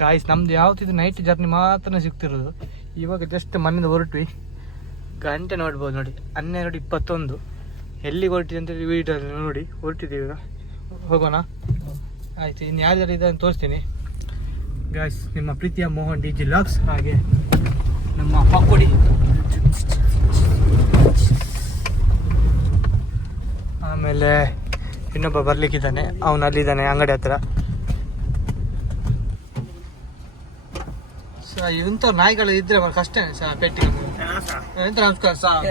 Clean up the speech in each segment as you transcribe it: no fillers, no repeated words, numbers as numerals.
Guys ನಮ್ದು ಯಾವತ್ತಿದ್ದು night journey ಮಾತ್ರ ಸಿಗ್ತಿರೋದು. ಇವಾಗ ಜಸ್ಟ್ ಮನೆಯಿಂದ ಹೊರಟ್ವಿ, ಗಂಟೆ ನೋಡ್ಬೋದು ನೋಡಿ 12:21. ಎಲ್ಲಿಗೆ ಹೊರಟಿದೆ ಅಂತೇಳಿ ವೀಡಿಯೋದಲ್ಲಿ ನೋಡಿ ಹೊರಟಿದ್ದೀವಿ. ಈಗ ಹೋಗೋಣ ಆಯ್ತು. ಇನ್ನು ಯಾರ್ಯಾರು ಇದೆ ಅಂತ ತೋರಿಸ್ತೀನಿ ಗಾಯ್ಸ್. ನಿಮ್ಮ ಪ್ರೀತಿಯ ಮೋಹನ್ ಡಿ ಜಿ ಲಾಕ್ಸ್, ಹಾಗೆ ನಮ್ಮ ಪಕೋಡಿ, ಆಮೇಲೆ ಇನ್ನೊಬ್ಬ ಬರ್ಲಿಕ್ಕಿದ್ದಾನೆ, ಅವನು ಅಲ್ಲಿದ್ದಾನೆ ಅಂಗಡಿ ಹತ್ರ. ಇಂಥವ್ರು ನಾಯಿಗಳು ಇದ್ರೆ ಕಷ್ಟ ಪೆಟ್ಟಿ. ಎಂತ ನಮಸ್ಕಾರ ಸರ್.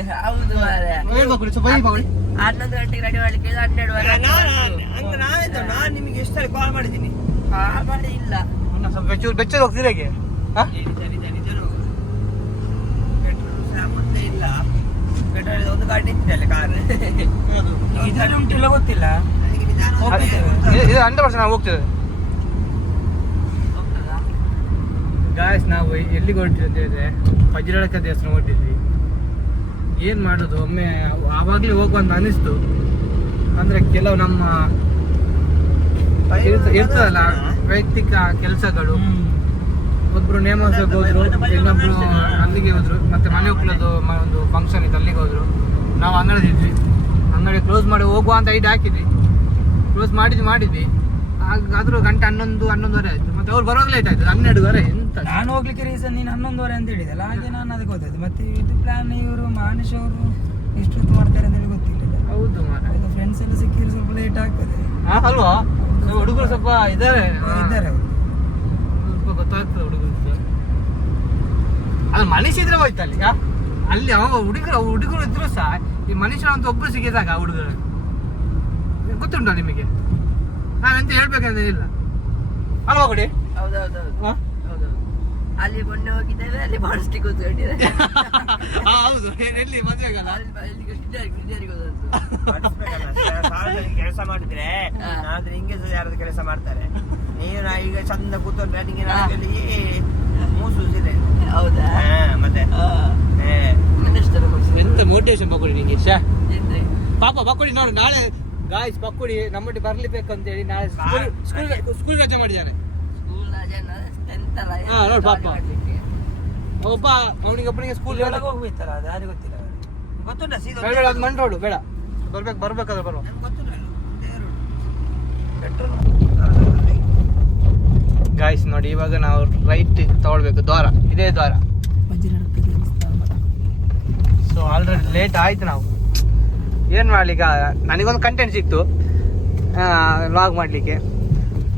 ಹನ್ನೊಂದು ಗಂಟೆಗೆ ರೆಡಿ ಮಾಡ್ಲಿಕ್ಕೆ 12:30 ನಾನು ನಿಮಗೆ ಎಷ್ಟು ಸಲ ಕಾಲ್ ಮಾಡಿದ್ದೀನಿ. ಇಲ್ಲ ಬೆಚ್ಚಗೆ ಹೋಗ್ತೀರ ಹೇಗೆ? ಮುಂದೆ ಇಲ್ಲ, ಪೆಟ್ರೋಲ್ ಒಂದು ಗಾಡಿ ನಿಂತಿದೆ ಕಾರ್. ಇದರಲ್ಲಿ ಉಂಟಿಲ್ಲ ಗೊತ್ತಿಲ್ಲ. ಇದು 100% ನಾವು ಹೋಗ್ತೇವೆ ಗಾಯ್ಸ್. ನಾವು ಎಲ್ಲಿಗೆ ಹೊರಟಿದ್ವಿ ಅಂತ ಹೇಳಿದ್ರೆ ವಜ್ರಳಕ ದೇವಸ್ಥಾನ ಹೊರಟಿದ್ವಿ. ಏನು ಮಾಡೋದು, ಒಮ್ಮೆ ಆವಾಗಲೇ ಹೋಗುವಂತ ಅನಿಸ್ತು. ಅಂದರೆ ಕೆಲವು ನಮ್ಮ ಇರ್ತದಲ್ಲ ವೈಯಕ್ತಿಕ ಕೆಲಸಗಳು. ಒಬ್ರು ನೇಮೋತ್ಸವಕ್ಕೆ ಹೋದ್ರು, ಇನ್ನೊಬ್ರು ಅಲ್ಲಿಗೆ ಹೋದ್ರು, ಮತ್ತೆ ಮನೆ ಒಕ್ಕಲದು ಒಂದು ಫಂಕ್ಷನ್ ಇತ್ತು ಅಲ್ಲಿಗೆ ಹೋದ್ರು. ನಾವು ಅಂಗಡಿದ್ವಿ, ಅಂಗಡಿ ಕ್ಲೋಸ್ ಮಾಡಿ ಹೋಗುವ ಅಂತ ಐಡಿಯಾ ಹಾಕಿದ್ವಿ. ಕ್ಲೋಸ್ ಮಾಡಿದ್ವಿ ಆದ್ರೂ ಗಂಟೆ 11-11:30 ಆಯ್ತು. ಮತ್ತೆ ಅವ್ರು ಬರೋವಾಗ ಲೇಟ್ ಆಯ್ತು, 12:30. ಎಂತ ನಾನು ಹೋಗ್ಲಿಕ್ಕೆ ರೀಸನ್ ನೀನು 11:30 ಅಂತ ಹೇಳಿದಲ್ಲ, ಹಾಗೆ ನಾನು ಅದಕ್ಕೆ ಗೊತ್ತಾಯ್ತು. ಮತ್ತೆ ಇದು ಪ್ಲಾನ್ ಇವರು ಮಾನಿಶ್ ಅವರು ಎಷ್ಟೊತ್ತು ಮಾಡ್ತಾರೆ ಅಂತ ಹೇಳಿ ಗೊತ್ತಿಲ್ಲ. ಹೌದು ಮಾರ್ರೆ, ಫ್ರೆಂಡ್ಸ್ ಎಲ್ಲ ಸಿಕ್ಕಿದ್ರೆ ಸ್ವಲ್ಪ ಲೇಟ್ ಆಗ್ತದೆ ಅಲ್ವಾ? ಹುಡುಗರು ಸ್ವಲ್ಪ ಇದ್ದಾರೆ ಅವರು ಸ್ವಲ್ಪ ಗೊತ್ತಾಗ್ತದೆ ಹುಡುಗರು. ಅದು ಮನುಷ್ಯ ಇದ್ರೆ ಹೋಯ್ತು ಅಲ್ಲಿ. ಅಲ್ಲಿ ಅವ ಹುಡುಗರು ಇದ್ರು ಸಹ ಈ ಮನುಷ್ಯ ಅಂತ ಒಬ್ರು ಸಿಕ್ಕಿದಾಗ ಹುಡುಗರು ಗೊತ್ತುಂಟ ನಿಮಗೆ. ನಾವೆಂತ ಹೇಳ್ಬೇಕಂತ ಇಲ್ಲ ಅಲ್ವಾ ಕೊಡಿ? ಹೌದೌದು. ಅಲ್ಲಿ ಮೊನ್ನೆ ಹೋಗಿದ್ದೇವೆ, ಅಲ್ಲಿ ಮಾಡಿಸ್ಲಿಕ್ಕೆ ಕೂತ್ಕೊಂಡಿದ್ದಾರೆ. ಹೌದು, ಎಲ್ಲಿ ಮದುವೆಗಲ್ಲ ಕೆಲಸ ಮಾಡಿದ್ರೆ ಆದ್ರೆ ಹಿಂಗೆ ಯಾರಾದ್ರೂ ಕೆಲಸ ಮಾಡ್ತಾರೆ. ನೀವು ಈಗ ಚಂದ ಕೂತ್ಕೊಂಡ್ರೆ ನಿಂಗೆ ಮೂಸುದಿದೆ. ಹೌದಾ? ಮತ್ತೆ ಎಂತ ಮೋಟಿವೇಶನ್ ಪಕೋಡಿ ನಿಂಗೆ. ಪಾಪ ಪಕೋಡಿ ನೋಡು, ನಾಳೆ ಗಾಯ್ಸ್ ಪಕೋಡಿ ನಮ್ಮೊಟ್ಟಿಗೆ ಬರ್ಲಿಬೇಕು ಅಂತ ಹೇಳಿ ನಾಳೆ ಸ್ಕೂಲ್ ರಜೆ ಮಾಡಿದ್ದಾನೆ. ನೋಡಿ ಪಾಪ ಒಬ್ಬ ಅವನಿಗೊಬ್ಬನಿಗೆ ಸ್ಕೂಲ್ ಹೋಗ್ಬೇಕಲ್ಲ, ಅದು ಯಾರು ಗೊತ್ತಿಲ್ಲ. ಗೊತ್ತುಂಟ ಬೇಡ, ಅದು ಮಂಡ್ರೋಡು ಬೇಡ, ಬರ್ಬೇಕಾದ್ರೆ ಬರುವ. ಗಾಯ್ಸ್ ನೋಡಿ, ಇವಾಗ ನಾವು ರೈಟ್ ತಗೊಳ್ಬೇಕು, ದ್ವಾರ ಇದೇ ದ್ವಾರ. ಸೊ ಆಲ್ರೆಡಿ ಲೇಟ್ ಆಯ್ತು. ನಾವು ಏನು ಮಾಡ್ಲಿಕ್ಕ, ನನಗೊಂದು ಕಂಟೆಂಟ್ ಸಿಕ್ತು ಲಾಗ್ ಮಾಡ್ಲಿಕ್ಕೆ.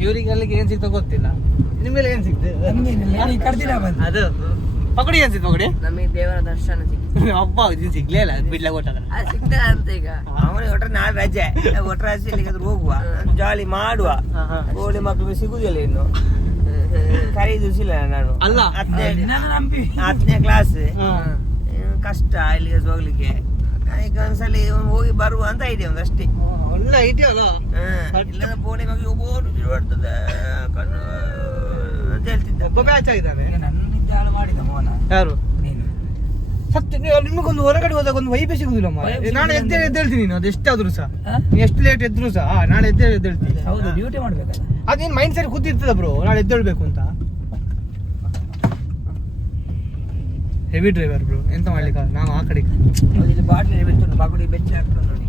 ಇವ್ರಿಗೆ ಅಲ್ಲಿಗೆ ಏನು ಸಿಕ್ತೋ ಗೊತ್ತಿಲ್ಲ. ನಿಮ್ಗೆಲ್ಲ ಏನು ಸಿಕ್ತು? ಅದು ಪಕೋಡಿ ಏನು ಸಿಕ್ತು? ಪಕೋಡಿ ನಮಗೆ ದೇವರ ದರ್ಶನ ಸಿಕ್ಕಿತು. ಹಬ್ಬ ಇದು ಸಿಗ್ಲೇ ಇಲ್ಲ, ಬಿಡ್ಲ ಕೊಟ್ಟದ ಸಿಗ್ತದೆ ಅಂತ. ಈಗ ಅವನಿಗೆ ಒಟ್ರೆ ನಾಳೆ ರಜೆ, ಒಟ್ರೆ ರಜೆ ಹೋಗುವ, ಜಾಲಿ ಮಾಡುವ. ಕೋಳಿ ಮಕ್ಕಳು ಸಿಗುದಿಲ್ಲ ಇನ್ನು, ಖರೀದಿಸಿಲ್ಲ ನಾನು. ಅಲ್ಲ 10ನೇ ಕ್ಲಾಸ್, ಕಷ್ಟ ಇಲ್ಲಿಗೆ ಹೋಗ್ಲಿಕ್ಕೆ. ಈಗ ಒಂದ್ಸಲ ಹೋಗಿ ಬರುವ ಅಂತ ಐಡಿಯಾ ಒಂದು ಅಷ್ಟೇ. ಒಳ್ಳೆ ಐಡಿಯಾ ಅಲ್ಲ? ಇಲ್ಲದ ಕೋಳಿ ಮಕ್ಕಳು ಓಡ್ತದೆ ಅಂತ ಹೇಳ್ತಿದ್ದ. ಒಬ್ಬ ಬ್ಯಾಚ್ ಆಗಿದ್ದಾನೆ. ನನ್ನ ನಿದ್ದೆ ಹಾಳು ಮಾಡಿದ ಮೋಹನ. ಯಾರು? ನೀನು. ಸತ್ಯ, ನಿಮಗೊಂದು ಹೊರಗಡೆ ಹೋದಾಗ ಒಂದು ವೈಫೆ ಸಿಗುದಿಲ್ಲ. ನಾಳೆ ಎದ್ದೇಳ್ತೀನಿ ನೀನು, ಅದು ಎಷ್ಟಾದ್ರು ಸಹ, ಎಷ್ಟು ಲೇಟ್ ಎದ್ರು ಸಹ ನಾಳೆ ಎದ್ದೇಳ್ತೀನಿ. ಹೌದು, ಡ್ಯೂಟಿ ಮಾಡ್ಬೇಕಲ್ಲ. ಅದು ನೀನ್ ಮೈಂಡ್ ಸೆಟ್ ಕೂತಿರ್ತದ ಬ್ರೋ, ನಾಳೆ ಎದ್ದೇಳ್ಬೇಕು ಅಂತ. ಹೆವಿ ಡ್ರೈವರ್ ಬ್ರೋ, ಎಂತ ಮಾಡ್ಲಿಕ್ಕೆ ನಾವು ಆ ಕಡೆ. ಇಲ್ಲಿ ಬಾಟ್ಲಿ ಬೆಚ್ಚುಂಟು, ಬಾಗುಡಿ ಬೆಚ್ಚ ಆಗ್ತದೆ ನೋಡಿ.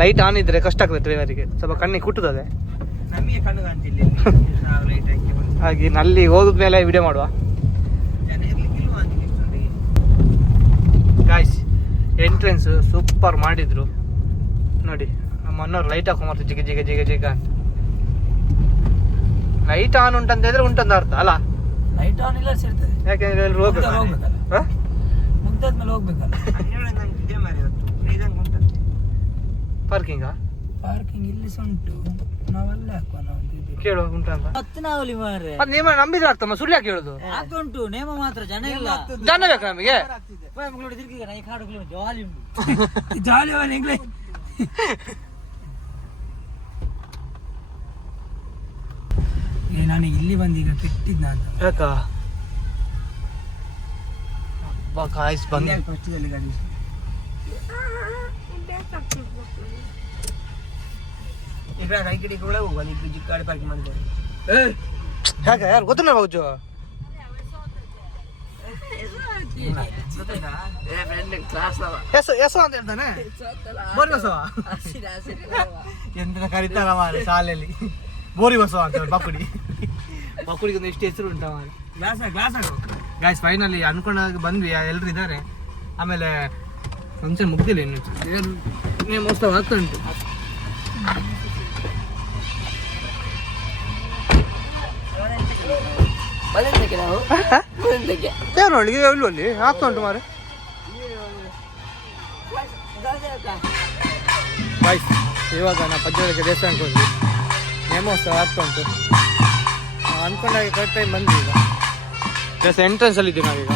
ಲೈಟ್ ಆನ್ ಇದ್ರೆ ಕಷ್ಟ ಆಗ್ತದೆ ಡ್ರೈವರಿಗೆ, ಸ್ವಲ್ಪ ಕಣ್ಣಿಗೆ ಕುಟ್ಟುತ್ತದೆ. ನಮಗೆ ಕಣ್ಣು ಕಾಣ್ತಿಲ್ಲ ನಾವು ಲೈಟ್ ಹಾಕಿ. ಹಾಗೆ ಅಲ್ಲಿ ಹೋದ್ಮೇಲೆ ವಿಡಿಯೋ ಮಾಡುವ. ಗಾಯ್ಸ್ ಎಂಟ್ರೆನ್ಸ್ ಸೂಪರ್ ಮಾಡಿದ್ರು ನೋಡಿ. ನಮ್ಮ ಅಣ್ಣವ್ರು ಲೈಟ್ ಹಾಕೊಂಬರ್ತಾರೆ ಜಿಗ ಜಿಗ ಜಿಗ ಜಿಗ. ಲೈಟ್ ಆನ್ ಉಂಟಂತ ಹೇಳಿದ್ರೆ ಉಂಟಂತ ಅರ್ಥ ಅಲ್ಲ. ಲೈಟ್ ಆನ್ ಇಲ್ಲ ಸೇರ್ತದೆ, ಯಾಕೆಂದ್ರೆ ಎಲ್ರು ಹೋಗ್ಬೇಕಲ್ಲ, ಮುಗ್ದಾದ್ಮೇಲೆ ಹೋಗ್ಬೇಕಲ್ಲ. ಪಾರ್ಕಿಂಗ್ ಇಲ್ಲಿ ಸಹ ಉಂಟು, ನಾವಲ್ಲ ಹಾಕುವ. ಕೇಳುವ ಉಂಟಂತ ಹತ್ತಿನಾವಲಿ ಮಾರ್ರೆ. ಅದು ನೇಮ ನಂಬಿದ್ರೆ ಆಗ್ತಮ್ಮ, ಸುಳ್ಳು ಯಾಕೆ ಹೇಳುದು? ಹಾಕುಂಟು ನೇಮ ಮಾತ್ರ, ಜನ ಇಲ್ಲ. ಜನ ಬೇಕು ನಮಗೆ. ಜಾಲಿ ನನಗೆ ಇಲ್ಲಿ ಬಂದೀಗ ಕೆಟ್ಟಿದ್ದ ಯಾಕ ಕಾಯ್ಸ್ ಬಂದ ಫಸ್ಟಲ್ಲಿ ಗಾಡಿ ಈಗ ಕೈ ಕಿಡಿಗೆ ಒಳಗೆ ಹೋಗುವ, ನೀವು ಗಾಡಿ ಪಾರ್ಕಿಂಗ್ ಮಾಡಿದ್ದಾರೆ. ಯಾಕೆ ಯಾರು ಗೊತ್ತಿಲ್ಲ ಬಾಬುಜು ಎಸೋ ಅಂತ ಹೇಳ್ತಾನೆ ಬೋರಿ ಬಸವ ಎಂತ ಕರೀತಾರ ಮಾರೆ ಶಾಲೆಯಲ್ಲಿ ಬೋರಿ ಬಸವ ಅಂತ ಹೇಳಿ ಪಕ್ಕುಡಿಗೆ ಒಂದು ಎಷ್ಟು ಹೆಸರು ಉಂಟ ಮಾರೆ ಗಾಯ್ಸ್ ಫೈನಲಿ ಅನ್ಕೊಂಡಾಗ ಬಂದ್ವಿ ಎಲ್ಲರೂ ಇದ್ದಾರೆ ಆಮೇಲೆ ಫಂಕ್ಷನ್ ಮುಗ್ದಿಲ್ಲ ಇನ್ನು ಮೋಸ್ತಾವ ಆಗ್ತಾ ಉಂಟು ದೇವರೊಳಗೆ ಅಲ್ಲಿ ಆಗ್ತಾ ಉಂಟು ಮಾರೆ ಗಾಯ್ಸ್ ಇವಾಗ ನಾ ಪಂಚವರ್ಗ ದೇವಸ್ಥಾನಕ್ಕೆ ಹೋದ್ವಿ ನೇಮೋತ್ಸವ ಆಗ್ತಾ ಉಂಟು ಅನ್ಕೊಂಡಾಗ ಕರೆಕ್ಟ್ ಟೈಮ್ ಬಂದ್ವಿ ಈಗ ಜಸ್ಟ್ ಎಂಟ್ರೆನ್ಸ್ ಅಲ್ಲಿ ಇದ್ದೀವಿ ನಾವೀಗ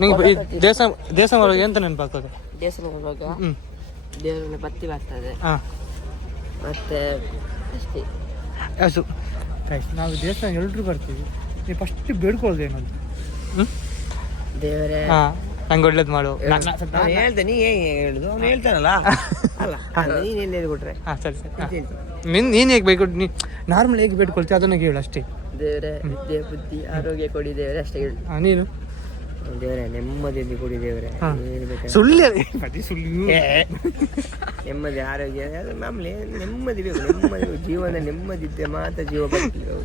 ನಿಂಗೆ ಈ ದೇವಸ್ಥಾನ ಒಳಗೆ ಎಂತ ನೆನಪಾಗ್ತದೆ ದೇವಸ್ಥಾನ ಹೋಗುವಾಗ ದೇವರ ಬತ್ತಿ ಬರ್ತದೆ ಹಾಂ ಮತ್ತೆ ಅಷ್ಟೇ ಅಷ್ಟು ನಾವು ದೇವಸ್ಥಾನ ಎಲ್ಲರೂ ಬರ್ತೀವಿ ನೀವು ಫಸ್ಟ್ ಬೇಡ್ಕೊಳ್ಳೋದು ಏನಂತ ದೇವರೇ ಹಾಂ ನಂಗೆ ಒಳ್ಳೇದು ಮಾಡು ಹೇಳ್ತೆ ನೀ ಹೇಳುದು ಅವ್ನು ಹೇಳ್ತಾನಲ್ಲ ಅಲ್ಲ ನೀನು ಎಲ್ಲಿ ಹೇಳ್ಕೊಟ್ರೆ ಹಾಂ ಸರಿ ಸರಿ ನೀನು ಹೇಗೆ ಬೇಕು ನೀ ನಾರ್ಮಲ್ ಹೇಗೆ ಬೇಡ್ಕೊಳ್ತೀವಿ ಅದನ್ನ ಹೇಳು ಅಷ್ಟೇ ದೇವರೇ ವಿದ್ಯೆ ಬುದ್ಧಿ ಆರೋಗ್ಯ ಕೊಡಿ ದೇವರೇ ಅಷ್ಟೇ ಹೇಳಿ ಹಾಂ ನೀನು ದೇವರೇ ನೆಮ್ಮದಿಯಲ್ಲಿ ಕೊಡಿ ದೇವರೇ ಏನು ಬೇಕಾದ್ರೆ ಸುಳ್ಳು ಸುಳ್ಳು ನೆಮ್ಮದಿ ಆರೋಗ್ಯ ಅದು ಮಾಮೂಲಿ ನೆಮ್ಮದಿ ಬೇಕು ನೆಮ್ಮದಿ ಜೀವನ ನೆಮ್ಮದಿ ಇದ್ದರೆ ಮಾತ್ರ ಜೀವ ಬರ್ತದೆ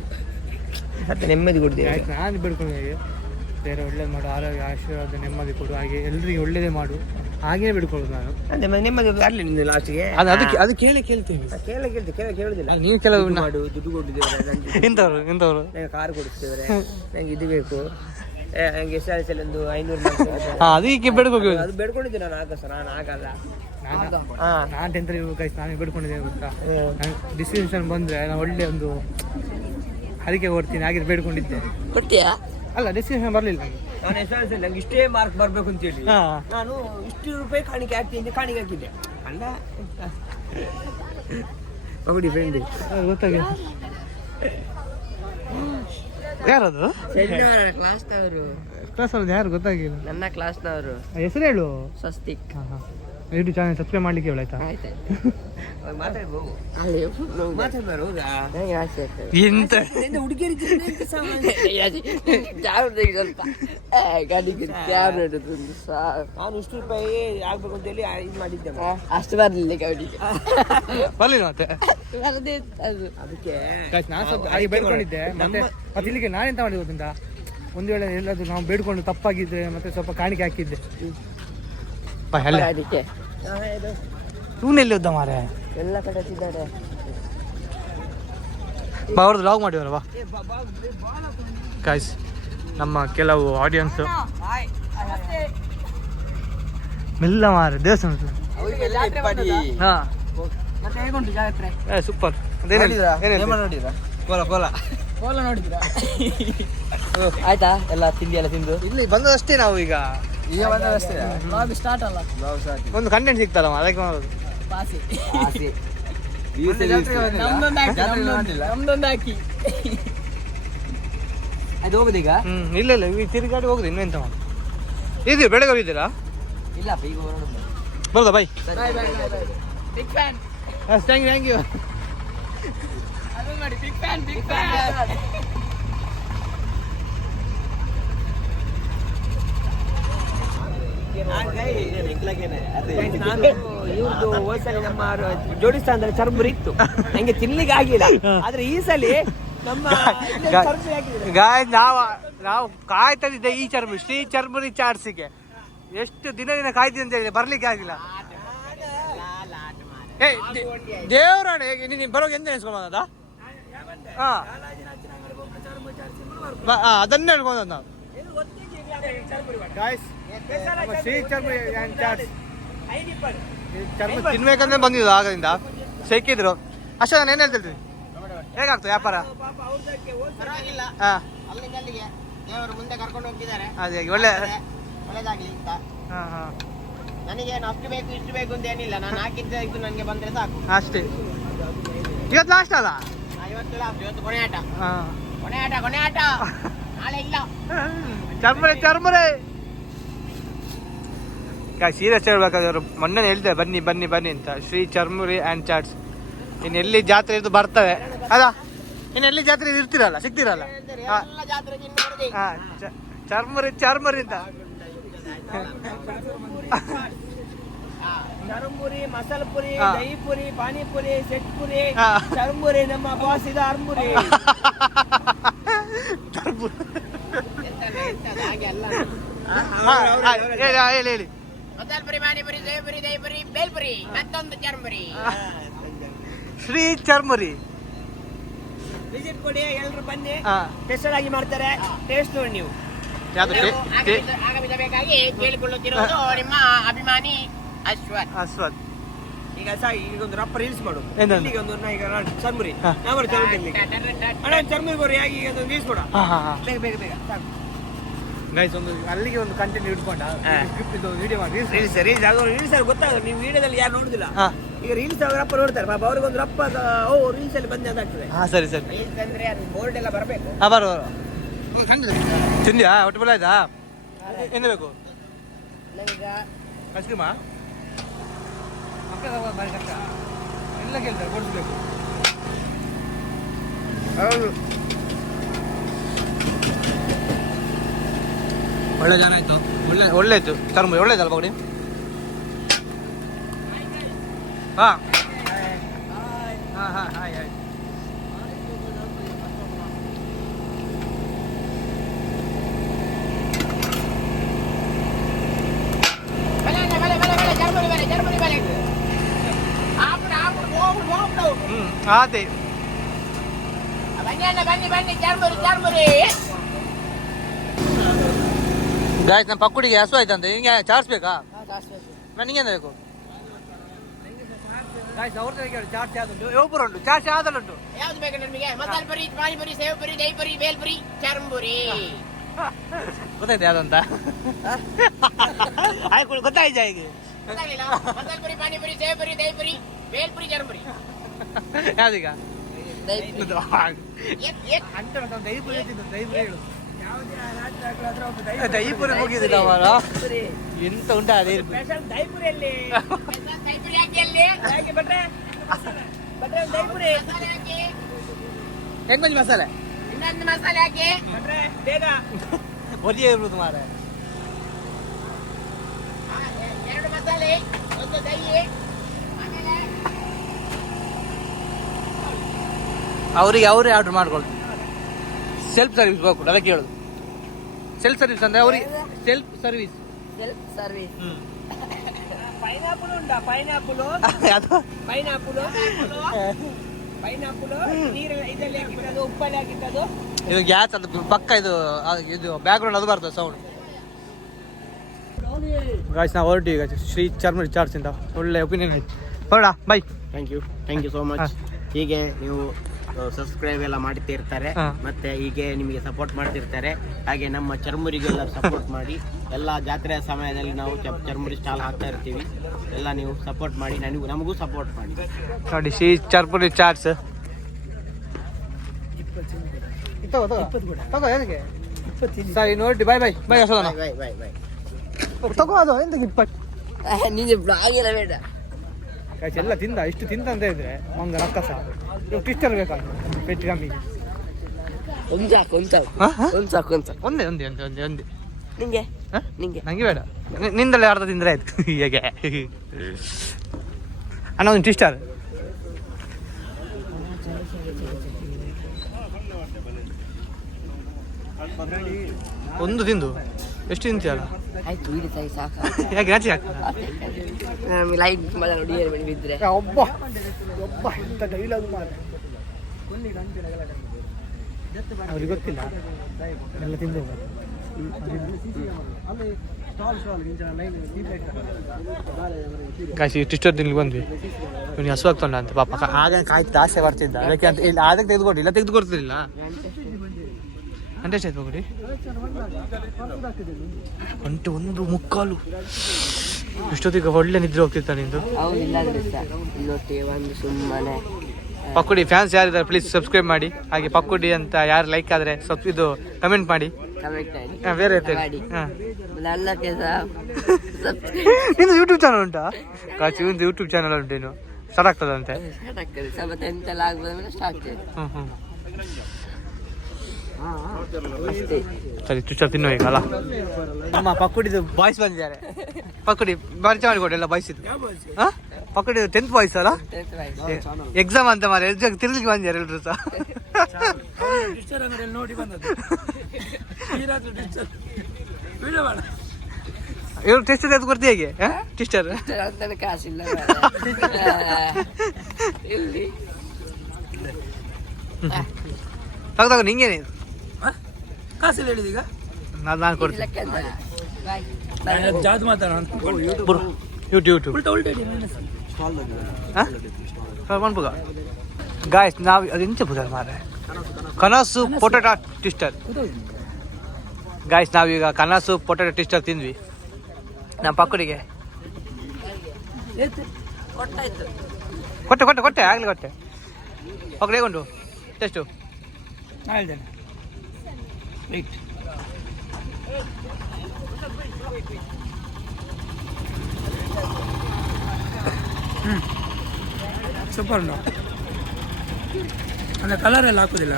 ಮತ್ತೆ ನೆಮ್ಮದಿ ಕೊಡ್ತೇವೆ ನಾನು ಬೇಡ್ಕೊಂಡೆ ಬೇರೆ ಒಳ್ಳೇದು ಮಾಡು ಆರೋಗ್ಯ ಆಶೀರ್ವಾದ ನೆಮ್ಮದಿ ಕೊಡು ಹಾಗೆ ಎಲ್ರಿಗೆ ಒಳ್ಳೇದೇ ಮಾಡು ಹಾಗೇ ಬೇಡ್ಕೊಳ್ಳೋದು ನಾನು ಅದೇ ನೆಮ್ಮದಿ ಬರಲಿ ನಿಮ್ದು ಲಾಸ್ಟ್ಗೆ ಅದು ಕೇಳ್ತೀವಿ ಕೇಳುದಿಲ್ಲ ನೀವು ಕೆಲವು ಮಾಡು ದುಡ್ಡು ಕೊಟ್ಟಿದ್ದೇವೆ ಇಂಥವ್ರು ನಂಗೆ ಕಾರ್ ಕೊಡಿಸ್ತೇವೆ ನಂಗೆ ಇದು ಬೇಕು ನಂಗೆ ಎಸ್ ಎಲ್ ಒಂದು 500 ಅದಕ್ಕೆ ಬೇಡ್ಕೋಬೇಕು ಅದು ಬೇಡ್ಕೊಂಡಿದ್ದೆ ನಾನು ನಾನು ಆಗಲ್ಲ ನಾನು ಟೆಂತ್ ಇರ್ಬೇಕಾಯ್ತು ನಾನು ಬೇಡ್ಕೊಂಡಿದ್ದೇನೆ ಗೊತ್ತಾ ಡಿಸ್ಟಿಂಕ್ಷನ್ ಬಂದರೆ ನಾನು ಒಳ್ಳೆ ಒಂದು ಹರಿಕೆ ಕೊಡ್ತೀನಿ ಹಾಗೆ ಬೇಡ್ಕೊಂಡಿದ್ದೆ ಕೊಡ್ತೀಯಾ ಅಲ್ಲ ಡಿಸ್ಟಿಂಕ್ಷನ್ ಬರಲಿಲ್ಲ ನನಗೆ ನಾನು ಎಸ್ ಎಲ್ ನಂಗೆ ಇಷ್ಟೇ ಮಾರ್ಕ್ ಬರಬೇಕು ಅಂತೇಳಿ ನಾನು ಇಷ್ಟು ರೂಪಾಯಿ ಕಾಣಿಕೆ ಹಾಕಿದ್ದೆ ಅಲ್ಲ ಹೋಗಿ ಫ್ರೆಂಡ್ ಗೊತ್ತಾಗ ಯಾರದು ಕ್ಲಾಸ್ ಅವ್ರದ್ದು ಯಾರು ಗೊತ್ತಾಗಿಲ್ಲ ನನ್ನ ಕ್ಲಾಸ್ನವರು ಹೆಸರು ಹೇಳು ಸ್ವಸ್ತಿಕ್ ಯೂಟ್ಯೂಬ್ ಚಾನಲ್ ಸಬ್ಸ್ಕ್ರೈಬ್ ಮಾಡ್ಲಿಕ್ಕೆ ಹೇಳು ಆಯ್ತಾ ಎಂತ ನಾನು ಇಷ್ಟು ರೂಪಾಯಿ ಆಗ್ಬೇಕು ಅಂತ ಹೇಳಿ ಇದು ಮಾಡಿದ್ದೆ ಅಷ್ಟು ಬರ್ಲಿಲ್ಲ ಕಬಡ್ಡಿಗೆ ಬರ್ಲಿಲ್ಲ ಮತ್ತೆ ಅದಕ್ಕೆ ನಾನು ಸ್ವಲ್ಪ ಹಾಗೆ ಬೇಡ್ಕೊಂಡಿದ್ದೆ ಮತ್ತೆ ಇಲ್ಲಿಗೆ ನಾನೆಂತ ಮಾಡಿದ್ದು ಗೊತ್ತುಂಟಾ ಒಂದು ವೇಳೆ ಎಲ್ಲಾದ್ರೂ ನಾವು ಬೇಡ್ಕೊಂಡು ತಪ್ಪಾಗಿದ್ರೆ ಮತ್ತೆ ಸ್ವಲ್ಪ ಕಾಣಿಕೆ ಹಾಕಿದ್ದೆ ಅದಕ್ಕೆ ಇವನೆಲ್ಲಿ ಹೋದ ಮಾರೆ ಎಲ್ಲ ಕಡೆ ಹಚ್ಚಿದ್ದಾರೆ ಅವ್ರದ್ದು ಲಾಗ್ ಮಾಡಿವಲ್ವಾ ಗಾಯ್ಸ್ ನಮ್ಮ ಕೆಲವು ಆಡಿಯನ್ಸ್ ಮೆಲ್ಲ ಮಾರೆ ದೇವಸ್ಥಾನ ಸೂಪರ್ ಕೋಲ ನೋಡಿದ್ರಾ ಆಯ್ತಾ ಎಲ್ಲ ತಿಂಡಿ ಎಲ್ಲ ತಿಂದು ಇಲ್ಲಿ ಬಂದದಷ್ಟೇ ನಾವು ಈಗ ಸ್ಟಾರ್ಟ್ ಅಲ್ಲ ಒಂದು ಕಂಟೆಂಟ್ ಸಿಗ್ತಲ್ಲ ಅದಕ್ಕೆ ಮಾಡೋದು ನಮ್ದೊಂದು ಹಾಕಿ ಅದು ಹೋಗುದೀಗ ಇಲ್ಲ ಈ ತಿರುಗಾಡಿ ಹೋಗುದು ಇನ್ನೆಂತ ಮಾಡಿ ಇದೀವಿ ಬೆಳಗ್ಗೆ ಹೋಗಿದ್ದೀರಾ ಇಲ್ಲ ಈಗ ಬರೋದಾ bye big fan thank you ಅದು ಮಾಡಿ ಬಿಗ್ ಫ್ಯಾನ್ ಇವ್ರದ್ದು ಹೋದ್ಸಲಿ ನಮ್ಮ ಜೋಡಿಸ್ತಾನ ಚರ್ಮುರಿ ಇತ್ತು ನಂಗೆ ತಿನ್ಲಿಕ್ಕೆ ಆಗಿಲ್ಲ ಆದ್ರೆ ಈ ಸಲ ನಮ್ಮ ಗಾಯ್ ನಾವು ಕಾಯ್ತಿದ್ದೆ ಈ ಚರ್ಮುರಿ ಶ್ರೀ ಚರ್ಮುರಿ ಚಾರ್ಸಿಗೆ ಎಷ್ಟು ದಿನ ಕಾಯ್ತಿದ್ದೆ ಅಂತ ಹೇಳಿದೆ ಬರ್ಲಿಕ್ಕೆ ಆಗಿಲ್ಲ ದೇವರಾಣ ಹೇಗೆ ನೀನು ಬರೋಗ ಎಂತ ನೆನೆಸ್ಕೊಂಬಂದ ಅದನ್ನೇ ಹೇಳ್ಕೊಂಡ ನಾವು ಶ್ರೀ ಚರ್ಮುರಿ ಚರ್ಮ ತಿನ್ಬೇಕಂದ್ರೆ ಬಂದಿದ್ದು ಆಗದಿಂದ ಸೆಕ್ಕಿದ್ರು ಅಷ್ಟೇ ನಾನು ಏನ್ ಹೇಳ್ತಿರ್ತೀನಿ ಹೇಗಾಗ್ತದೆ ವ್ಯಾಪಾರ ದೇವರು ಮುಂದೆ ಕರ್ಕೊಂಡು ಹೋಗ್ತಿದ್ದಾರೆ ಅದೇ ಒಳ್ಳೆ ಒಳ್ಳೇದಾಗ್ಲಿ ಅಂತ ನನಗೆ ಅಷ್ಟು ಬೇಕು ಇಷ್ಟು ಬೇಕು ಅಂತ ಏನಿಲ್ಲ, ನಾನು ಹಾಕಿದ್ದೆ ಇದು ನನಗೆ ಬಂದ್ರೆ ಸಾಕು ಅಷ್ಟೇ. ಇವತ್ತು ಲಾಸ್ಟ್ ಅಲ್ಲ? ಇವತ್ತು ಲಾಸ್ಟ್, ಇವತ್ತು ಕೊನೆ ಆಟ. ಹಾಂ, ಕೊನೆ ಆಟ ನಾಳೆ ಇಲ್ಲ. ಚರ್ಮರೆ ಸೀರಿಯಸ್ ಹೇಳ್ಬೇಕಾದ್ರೆ ಮೊನ್ನೆ ಹೇಳ್ದೆ ಬನ್ನಿ ಬನ್ನಿ ಬನ್ನಿ ಅಂತ, ಶ್ರೀ ಚರ್ಮುರಿ ಆ್ಯಂಡ್ ಚಾಟ್ಸ್. ಇನ್ನು ಎಲ್ಲಿ ಜಾತ್ರೆ ಇದು ಬರ್ತವೆ ಅಲ್ಲ, ಇನ್ನು ಎಲ್ಲಿ ಜಾತ್ರೆ ಇರ್ತಿರಲ್ಲ, ಸಿಗ್ತಿರಲ್ಲ. ಹಾಂ, ಚರ್ಮುರಿ ಅಂತ. ಚರ್ಮುರಿ, ಮಸಾಲ ಪುರಿ, ದಹಿ ಪುರಿ, ಪಾನಿಪುರಿ, ಸೆಟ್ ಪುರಿ, ಚರ್ಮುರಿ ನಮ್ಮ ಬಾಸ್ ಇದು ಅರ್ಮುರಿ. ಹೇಳಿ. ಮಸಾಲ ಪುರಿ, ಪಾನಿಪುರಿ, ಸೇವಪುರಿ, ದಹಿ ಪುರಿ, ಬೇಲ್ಪುರಿ, ಮತ್ತೊಂದು ಚರ್ಮುರಿ. ಶ್ರೀ ಚರ್ಮುರಿ ವಿಸಿಟ್ ಕೊಡಿ, ಎಲ್ಲರೂ ಬನ್ನಿ. ಸ್ಪೆಷಲ್ ಆಗಿ ಮಾಡ್ತಾರೆ, ಟೇಸ್ಟ್ ನೋಡಿ ನೀವು. ಆಗಮಿಸಬೇಕಾಗಿ ಕೇಳಿಕೊಳ್ಳುತ್ತಿರುವುದು ನಿಮ್ಮ ಅಭಿಮಾನಿ ಅಶ್ವಥ್. ಈಗ ಒಂದು ರಪ್ಪ ರೀಲ್ಸ್ ಮಾಡು. ಈಗ ಚರ್ಮುರಿ ಚರ್ಮುರಿ ಬರೋ ಹೇಗೆ ಈಗ ಒಂದು ರೀಲ್ಸ್ ಕೊಡ, ಬೇಗ ಬೇಗ ಬೇಗ ಸಾಕು. ಅಲ್ಲಿಗೆ ಒಂದು ಕಂಟೆಂಟ್ ಇಟ್ಕೊಂಡ ವಿಡಿಯೋ ಮಾಡಿ ರೀಲ್ಸ್ ಗೊತ್ತಾಗ, ನೀವು ವಿಡಿಯೋದಲ್ಲಿ ಯಾರು ನೋಡುದಿಲ್ಲ. ಈಗ ರೀಲ್ಸ್ ರಪ್ಪ ನೋಡ್ತಾರೆ ಪಾಪ, ಅವ್ರಿಗೊಂದು ರಪ್ಪ ರೀಲ್ಸ್ ಅಲ್ಲಿ ಬಂದೆ ಅದಾಗ್ತದೆ. ಸರಿ ರೀಲ್ಸ್ ಅಂದ್ರೆ ಅದು ಬೋರ್ಡ್ ಎಲ್ಲ ಬರಬೇಕು. ತಿಂದ್ಯಾ? ಒಟ್ಟು ಬಲ ಆಯ್ತಾ? ಏನು ಬೇಕು? ಐಸ್ ಕ್ರೀಮಾ? ಎಲ್ಲ ಕೇಳ್ತಾರೆ, ಕೊಡಿಸ್ಬೇಕು. ಹೌದು, ಒಳ್ಳೆ ಜನ ಆಯ್ತು, ಒಳ್ಳೆ ಇತ್ತು ಚರ್ಮುರಿ, ಒಳ್ಳೇದಲ್ಲ ಬಗಡಿ? ಹಾಂ ಹಾಯ್. ಅದೇ ಗಾಯ್ಸ್, ನಮ್ಮ ಪಕ್ಕುಡಿಗೆ ಹಸು ಆಯ್ತಂತೆ, ಹಿಂಗೆ ಚಾರ್ಸ್ಬೇಕಾ? ನಿಂಗೇನು ಬೇಕು? ಚಾರ್ಜ್ ಯಾವ್ದುಂಟು? ಯೋಪುರ ಉಂಟು, ಚಾರ್ಜ್ ಯಾವ್ದಲ್ಲುಂಟು? ಯಾವ್ದು ಬೇಕು ನಿಮಗೆ? ಮಸಾಲ ಪುರಿ, ಪಾನಿಪುರಿ, ಸೇವಪುರಿ, ದಹಿ ಪುರಿ, ಬೇಲ್ಪುರಿ, ಚರ್ಮುರಿ. ಗೊತ್ತಾಯ್ತು ಯಾವ್ದಂತ? ಗೊತ್ತಾಯ್ತಾ ಈಗ? ಮಸಾಲ ಪುರಿ, ಪಾನಿಪುರಿ, ಸೇವಪುರಿ, ದಹಿ ಪುರಿ, ಬೇಲ್ಪುರಿ, ಚರ್ಮುರಿ. ಯಾವ್ದೀಗ? ದಹಿಪುರಿ ದಹಿಪುರಿ ಹೋಗಿದ್ದಿಲ್ಲ ಅವರ ಎಂತ ಉಂಟಾ? ಅದೇ ದಹಿಪುರಿಯಲ್ಲಿ ಹೆಂಗ್ ಬಂದಿ ಮಸಾಲೆ? ಇನ್ನೊಂದು ಮಸಾಲೆ ಹಾಕಿ ಬೇಗ ಒಲಿಯೇ ಇರುವುದು ಮಾರ. 2 ಮಸಾಲೆ, ಒಂದು ದಹಿ. ಅವರಿಗೆ ಅವರೇ ಆರ್ಡರ್ ಮಾಡ್ಕೊಳ್ಳಿ. ಸೆಲ್ಫ್ ಸರ್ವಿಸ್ ಹೋಗ್ಬಿಟ್ಟು ಅದಕ್ಕೆ ಹೇಳುದು. ಸೆಲ್ಫ್ ಸರ್ವಿಸ್ ಅಂದ್ರೆ ಅವ್ರಿಗೆ ಸೆಲ್ಫ್ ಸರ್ವಿಸ್. ಪೈನಾಪಲ್ ಉಂಟಾ? ಪೈನಾಪಲ್ ನೀರಲ್ಲಿ ಇದರಲ್ಲಿ ಹಾಕಿಟ್ಟದು, ಉಪ್ಪಲ್ಲಿ ಹಾಕಿಟ್ಟದು. ಇದು ಗ್ಯಾಸ್ ಅದು ಪಕ್ಕ, ಇದು ಬ್ಯಾಕ್ ಗ್ರೌಂಡ್ ಅದು ಬರ್ತದೆ ಸೌಂಡ್. ಗಾಯ್ಸ್, ನಾವು ಹೊರಟು ಈಗ ಶ್ರೀ ಚರ್ಮುರಿ ಚಾಟ್ಸ್ ಇಂದ. ಒಳ್ಳೆ ಒಪಿನಿಯನ್ ಆಯ್ತು. ಹೊರಡ bye. Thank you so much. ಹೀಗೆ ನೀವು ಸಬ್ಸ್ಕ್ರೈಬ್ ಎಲ್ಲ ಮಾಡ್ತಿರ್ತಾರೆ, ಮತ್ತೆ ಹೀಗೆ ನಿಮಗೆ ಸಪೋರ್ಟ್ ಮಾಡ್ತಿರ್ತಾರೆ. ಹಾಗೆ ನಮ್ಮ ಚರ್ಮುರಿಗೆಲ್ಲ ಸಪೋರ್ಟ್ ಮಾಡಿ. ಎಲ್ಲ ಜಾತ್ರೆಯ ಸಮಯದಲ್ಲಿ ನಾವು ಚರ್ಮುರಿ ಸ್ಟಾಲ್ ಹಾಕ್ತಾ ಇರ್ತೀವಿ. ಎಲ್ಲ ನೀವು ಸಪೋರ್ಟ್ ಮಾಡಿ, ನಮಗೂ ಸಪೋರ್ಟ್ ಮಾಡಿ. ನೋಡಿ ಶ್ರೀ ಚರ್ಮುರಿ ಚಾಟ್ಸ್. ಸರಿ ನೋಡಿ, ಬೈ ಅಸೋದನ ತಗೋ. ಅದು ಎಂತಕ್ಕೆ 20 ನಿಂಗೆ ಬ್ಲಾಗ್ ಎಲ್ಲ ಬೇಡ. ಎಲ್ಲ ತಿಂದ, ಇಷ್ಟು ತಿಂತ ಅಂತ ಇದ್ರೆ ಒಂದು ರಕ್ಕಸ ಟಿಸ್ಟರ್ ಬೇಕಾಗಿ ಪೆಟ್ಟಿ ಕಮ್ಮಿಗೆ. ಒಂದೇ ನಂಗೆ ಬೇಡ, ನಿಂದಲೇ ಅರ್ಧ ತಿಂದ್ರೆ ಆಯ್ತು. ಹೇಗೆ ಅಣ್ಣ ಒಂದು ಟಿಸ್ಟರ್. ಒಂದು ತಿಂದು ಎಷ್ಟು ತಿಂತೀಯಲ್ಲ? ಆಯ್ತು, ಸಾಕು. ಯಾಕೆ ನಾಚಿ ಆಗ್ತದೆ? ಬಿದ್ದರೆ ಒಬ್ಬ ಇಂಥ ಡೈಲಾಗ್ ಮಾಡ ಅವ್ರಿಗೆ ಗೊತ್ತಿಲ್ಲ, ಎಲ್ಲ ತಿಂದು ಕಾಶಿ ಟಿಸ್ಟರ್ ತಿನ್ಲಿ ಬಂದ್ವಿ. ಇವನಿಗೆ ಹಸು ಆಗ್ತೊಂಡ ಅಂತ ಪಾಪ. ಆಗ ಕಾಯ್ತು ಆಸೆ ಬರ್ತಿದ್ದ, ಅದಕ್ಕೆ ಅಂತ ಇಲ್ಲಿ ಅದಕ್ಕೆ ತೆಗೆದುಕೊಡಿ, ಇಲ್ಲ ತೆಗೆದುಕೊಡ್ತಿರ್ಲಿಲ್ಲ. ಅಂಟೆಸ್ಟ್ ಆಯ್ತು ಹೋಗಿ 1:45 ಇಷ್ಟೊತ್ತಿಗೆ ಒಳ್ಳೆ ನಿದ್ರೆ ಹೋಗ್ತಿತ್ತ ನಿಂದು. ಹೌದು, ಇಲ್ಲಾಂದ್ರೆ ಇನ್ನೊಟ್ಟಿಗೆ ಒಂದು ಸುಮ್ಮನೆ ಪಕ್ಕುಡಿ ಫ್ಯಾನ್ಸ್ ಯಾರಿದ್ದಾರೆ ಪ್ಲೀಸ್ ಸಬ್ಸ್ಕ್ರೈಬ್ ಮಾಡಿ. ಹಾಗೆ ಪಕ್ಕುಡಿ ಅಂತ ಯಾರು ಲೈಕ್ ಆದರೆ ಇದು ಕಮೆಂಟ್ ಮಾಡಿ. ಕಮೆಂಟ್ ಮಾಡಿ. ಬೇರೆ ಮಾಡಿ. ನನ್ನ ಕೆಲಸ ನಿಂದು ಯೂಟ್ಯೂಬ್ ಚಾನಲ್ ಉಂಟಾ? ಕಾಚು ಒಂದು ಯೂಟ್ಯೂಬ್ ಚಾನಲ್ ಉಂಟೇನು ಸ್ಟಾರ್ಟ್ ಆಗ್ತದಂತೆ? ಸ್ಟಾರ್ಟ್ ಆಗ್ತದೆ. ಸ್ವಲ್ಪ ಎಂತೆಲ್ಲ ಆಗ್ಬೋದಂದ್ರೆ ಸ್ಟಾರ್ಟ್ ಆಗ್ತದೆ. ಅಷ್ಟೇ. ಸರಿ ತುಷಾರ್ ತಿನ್ನುವ ಈಗ ಅಲ್ಲ. ನಮ್ಮ ಪಕ್ಕುಡಿದು ಬಾಯ್ಸ್ ಬಂದಿದ್ದಾರೆ. ಪಕ್ಕುಡಿ ಪರಿಚಯ ಮಾಡಿಕೊಡಿ ಎಲ್ಲ ಬಾಯ್ಸ್ ಇದು. ಹಾಂ ಪಕ್ಕುಡಿ 10th ಬಾಯ್ಸ್ ಅಲ್ಲ? ಎಕ್ಸಾಮ್ ಅಂತ ಮಾರ ಎಕ್ಸಾಮ್ ತಿರ್ಲಿಕ್ಕೆ ಬಂದಿದ್ದಾರೆ ಎಲ್ರು ಸಹ. ಇವ್ರು ಟೆಸ್ಟ್ ಎದ್ದು ಕೊಡ್ತೀವಿ ಹೇಗೆ ಟೆಸ್ಟರ್? ಅಂತಾನೆ ಕಾಸಿಲ್ಲ ಇಲ್ಲಿ. ತಗೋ ನಿಂಗೇನೆ ಕಾಸಿಲ್ಲ ಹೇಳಿದೀಗ ನಾನು ಕೊಡ್ತೀನಿ. ಜಾದು ಮಾತಾಡೋಣ ಯೂಟ್ಯೂಬ್ ಉಲ್ಟಾ ಉಲ್ಟಾ ಮನ್ಪುಗ ಗಾಯ್ಸ್ ನಾವು ಅದು ಎಂಚ ಬುದಾರ ಮಾರೆ ಕನಸು ಪೊಟಾಟೋ ಟ್ವಿಸ್ಟರ್. ಗಾಯ್ಸ್ ನಾವೀಗ ಕನಸು ಪೊಟಾಟೋ ಟ್ವಿಸ್ಟರ್ ತಿಂದ್ವಿ ನಮ್ಮ ಪಕ್ಕಡಿಗೆ. ಕೊಟ್ಟೆ ಆಗ್ಲಿ ಕೊಟ್ಟೆ ಪಕ್ಕಡೆ ಹೇಗೊಂಡು ಎಷ್ಟು ನಾ ಹೇಳ್ತೇನೆ. ವೆಯ್ಟ್ ಸೂಪರ್ ಉಂಟು. ಅಂದರೆ ಕಲರ್ ಎಲ್ಲ ಹಾಕೋದಿಲ್ಲ,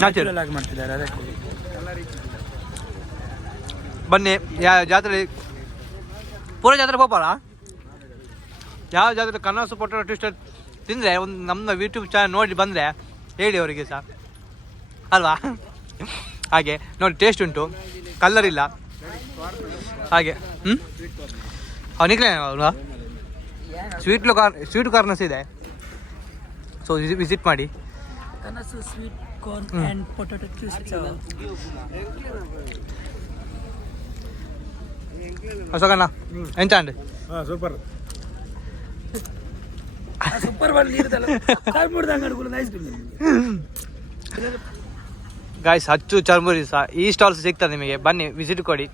ನ್ಯಾಚುರಲ್ ಆಗಿ ಮಾಡ್ತಿದ್ದಾರೆ ಅದಕ್ಕೆ. ಬನ್ನಿ ಯಾವ ಜಾತ್ರೆ ಪೂರ ಜಾತ್ರೆ ಹೋಗಲ್ಲ. ಯಾವ ಜಾತ್ರೆ ಕನಸು ಪೊಟಾಟೋ ಟ್ವಿಸ್ಟರ್ ತಿಂದರೆ ಒಂದು ನಮ್ಮ ಯೂಟ್ಯೂಬ್ ಚಾನಲ್ ನೋಡಿ ಬಂದರೆ ಹೇಳಿ ಅವರಿಗೆ ಸಹ ಅಲ್ವಾ. ಹಾಗೆ ನೋಡಿ ಟೇಸ್ಟ್ ಉಂಟು, ಕಲ್ಲರ್ ಇಲ್ಲ ಹಾಗೆ. ಅವನಿಗೆ ಅಲ್ವಾ ಸ್ವೀಟ್ ಕಾರ್ನರ್ಸ್ ಇದೆ. ಸೊ ವಿಸಿಟ್ ಮಾಡಿ. ಕನಸು sweet corn and potato twister. ಅಶೋಕಣ್ಣ ಎಂತ ಅಂడి ಸೂಪರ್ ಸೂಪರ್ ಬಲ್ಲಿ ಇರ್ತಲ್ಲ ಕಾಯಿ ಮುಡ್ದಂಗೆ ಅಡ್ಕೊಳ್ಳೋದು ಐಸ್ ಕ್ರೀಮ್. ಗಾಯ್ಸ್ ಅಚ್ಚು ಚರ್ಮುರಿ ಸಹ ಈ ಸ್ಟಾಲ್ಸ್ ಸಿಗ್ತದೆ ನಿಮಗೆ, ಬನ್ನಿ ವಿಸಿಟ್ ಕೊಡಿ.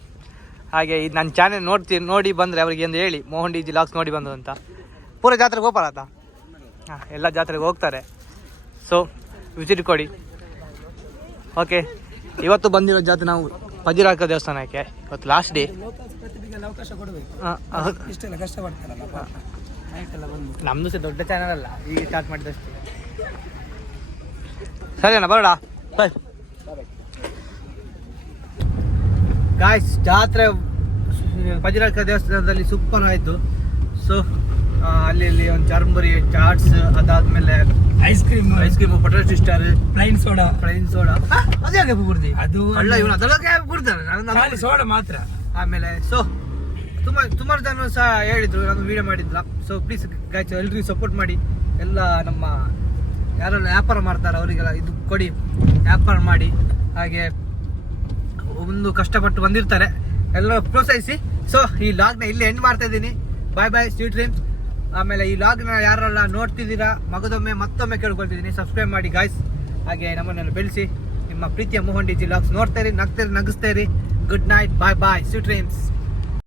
ಹಾಗೆ ನನ್ನ ಚಾನೆಲ್ ನೋಡಿ ಬಂದರೆ ಅವರಿಗೆ ಒಂದು ಹೇಳಿ ಮೋಹನ್ ಡಿ ಜಿ ಲಾಕ್ಸ್ ನೋಡಿ ಬಂದು ಅಂತ. ಪೂರ ಜಾತ್ರೆಗೆ ಹೋಗಲ್ಲ ಹಾಂ, ಎಲ್ಲ ಜಾತ್ರೆಗೆ ಹೋಗ್ತಾರೆ. ಸೊ ವಿಸಿಟ್ ಕೊಡಿ. ಓಕೆ, ಇವತ್ತು ಬಂದಿರೋ ಜಾತ್ರೆ ನಾವು ಪಜಿರಾಕ ದೇವಸ್ಥಾನಕ್ಕೆ. ಇವತ್ತು ಲಾಸ್ಟ್ ಡೇ. ಅವಕಾಶ ಕೊಡಬೇಕು. ಹಾಂ ಇಷ್ಟೆಲ್ಲ ಕಷ್ಟಪಡ್ತಾರಲ್ಲ ನೈಟೆಲ್ಲ ಬಂದು. ನಮ್ಮದು ಸಹ ದೊಡ್ಡ ಚಾನಲ್ ಅಲ್ಲ, ಈಗ ಸ್ಟಾರ್ಟ್ ಮಾಡಿದಷ್ಟೇ. ಸರಿ ಅಣ್ಣ ಬರೋಣ, ಬಾಯ್. ಗಾಯ್ಸ್ ಜಾತ್ರೆ ಪಜಿರಾಕ ದೇವಸ್ಥಾನದಲ್ಲಿ ಸೂಪರ್ ಆಯಿತು. ಸೊ ಅಲ್ಲಿ ಒಂದು ಚರ್ಮುರಿ ಚಾಟ್ಸ್, ಅದಾದ್ಮೇಲೆ ice cream potato twister, plain soda ಅದೇ ಕುಡ್ದಿ ಅದು ಅಲ್ಲ ಇವನು ಅದೆಲ್ಲ ಕುಡ್ತಾರೆ ಸೋಡಾ ಮಾತ್ರ. ಆಮೇಲೆ ಸೊ ಸುಮಾರು ಜನ ಸಹ ಹೇಳಿದ್ರು, ನಾನು ವಿಡಿಯೋ ಮಾಡಿದ್ಲ. ಸೊ ಪ್ಲೀಸ್ ಗಾಯ್ಸ್ ಎಲ್ರಿಗೂ ಸಪೋರ್ಟ್ ಮಾಡಿ. ಎಲ್ಲ ನಮ್ಮ ಯಾರೆಲ್ಲ ವ್ಯಾಪಾರ ಮಾಡ್ತಾರೆ ಅವರಿಗೆಲ್ಲ ಇದು ಕೊಡಿ, ವ್ಯಾಪಾರ ಮಾಡಿ. ಹಾಗೆ ಒಂದು ಕಷ್ಟಪಟ್ಟು ಬಂದಿರ್ತಾರೆ, ಎಲ್ಲ ಪ್ರೋತ್ಸಾಹಿಸಿ. ಸೊ ಈ ಲಾಗ್ನ ಇಲ್ಲಿ ಎಂಡ್ ಮಾಡ್ತಾ ಇದ್ದೀನಿ. ಬಾಯ್ ಬಾಯ್, ಸ್ವೀಟ್ ಡ್ರೀಮ್ಸ್. ಆಮೇಲೆ ಈ ಲಾಗ್ನ ಯಾರೆಲ್ಲ ನೋಡ್ತಿದ್ದೀರಾ ಮತ್ತೊಮ್ಮೆ ಕೇಳ್ಕೊಳ್ತಿದ್ದೀನಿ, ಸಬ್ಸ್ಕ್ರೈಬ್ ಮಾಡಿ ಗಾಯ್ಸ್. ಹಾಗೆ ನಮ್ಮನ್ನೆಲ್ಲ ಬೆಳೆಸಿ. ನಿಮ್ಮ ಪ್ರೀತಿಯ ಮೋಹನ್ ಡಿ ಜಿ ಲಾಗ್ಸ್ ನೋಡ್ತಾ ಇರಿ, ನಗ್ತಾ ಇರಿ, ನಗಿಸ್ತಾ ಇರಿ. ಗುಡ್ ನೈಟ್, ಬಾಯ್ ಬಾಯ್, ಸ್ವೀಟ್ ಡ್ರೀಮ್ಸ್.